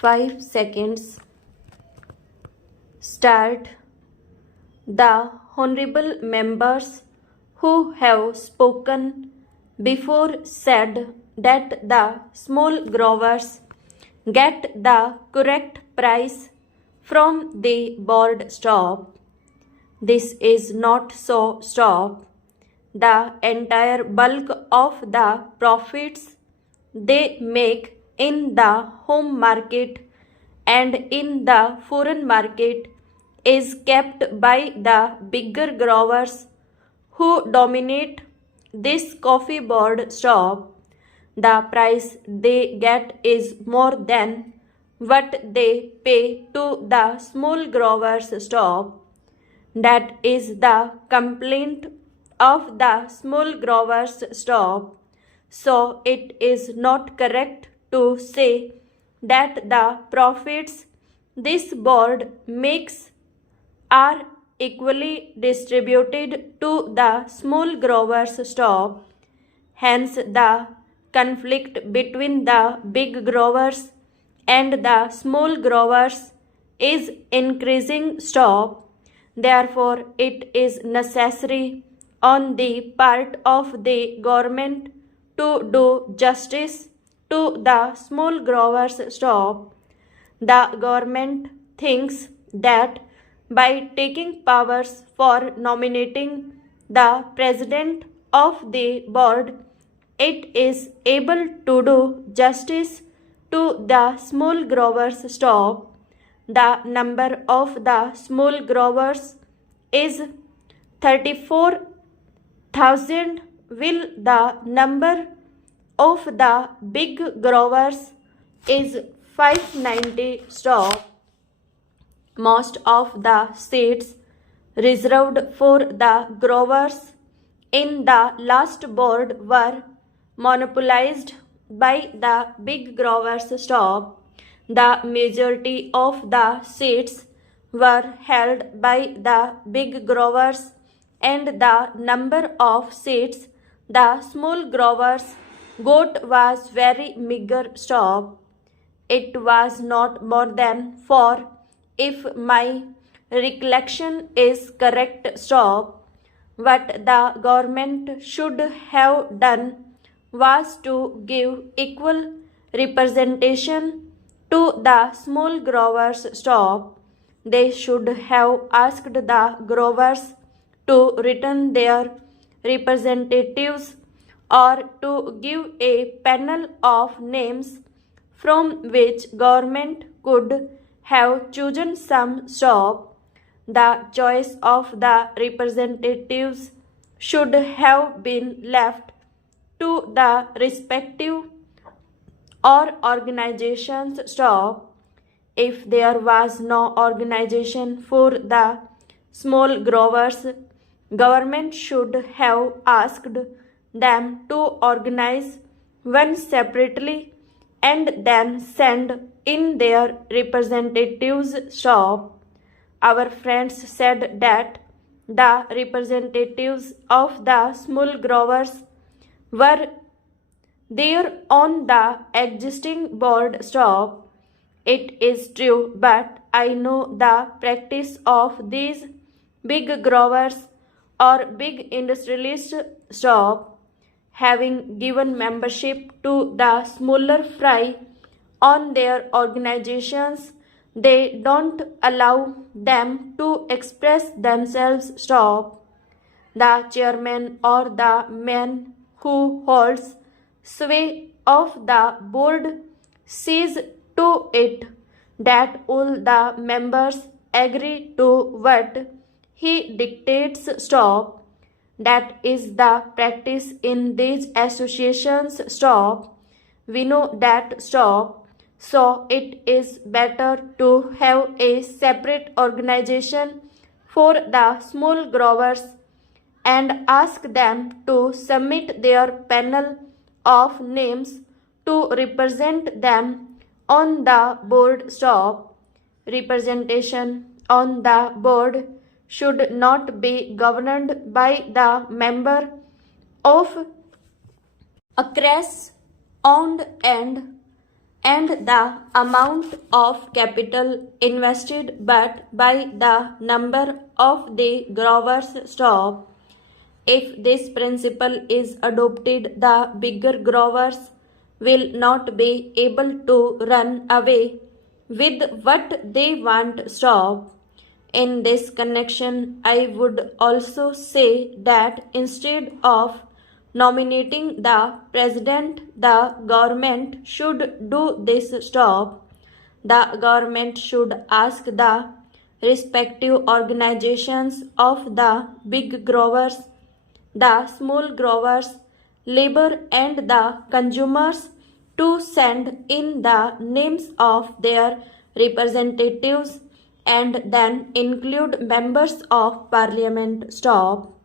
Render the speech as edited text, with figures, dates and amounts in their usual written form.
5 seconds. Start. The honorable members who have spoken before said that the small growers get the correct price from the board. Stop. This is not so. Stop. The entire bulk of the profits they make in the home market and in the foreign market is kept by the bigger growers who dominate this coffee board. Stop. The price they get is more than what they pay to the small growers. Stop. That is the complaint of the small growers. Stop. So it is not correct to say that the profits this board makes are equally distributed to the small growers. Stop. Hence the conflict between the big growers and the small growers is increasing. Stop. Therefore, it is necessary on the part of the government to do justice to the small growers. Stop. The government thinks that by taking powers for nominating the president of the board, it is able to do justice to the small growers. Stop. The number of the small growers is 34,000, while the number of the big growers is 590. Stop. Most of the seats reserved for the growers in the last board were monopolized by the big growers. Stop. The majority of the seats were held by the big growers and the number of seats the small growers got was very meager. Stop. It was not more than 4, if my recollection is correct. Stop. What the government should have done was to give equal representation to the small growers. Stop. They should have asked the growers to return their representatives or to give a panel of names from which government could have chosen some. Stop. The choice of the representatives should have been left to the respective or organizations. Stop. If there was no organization for the small growers, government should have asked them to organize one separately and then send in their representatives. Stop. Our friends said that the representatives of the small growers were there on the existing board. Stop. It is true, but I know the practice of these big growers or big industrialists. Stop. Having given membership to the smaller fry on their organizations, they don't allow them to express themselves. Stop. The chairman or the man who holds sway of the board sees to it that all the members agree to what he dictates. Stop. That is the practice in these associations. Stop. We know that. Stop. So it is better to have a separate organization for the small growers and ask them to submit their panel of names to represent them on the board. Stop. Representation on the board should not be governed by the member of a crass owned and and the amount of capital invested but by the number of the growers stop. If this principle is adopted, the bigger growers will not be able to run away with what they want stop. In this connection, I would also say that instead of nominating the president, the government should do this stop. The government should ask the respective organizations of the big growers, the small growers, labor and the consumers to send in the names of their representatives and then include members of parliament stop.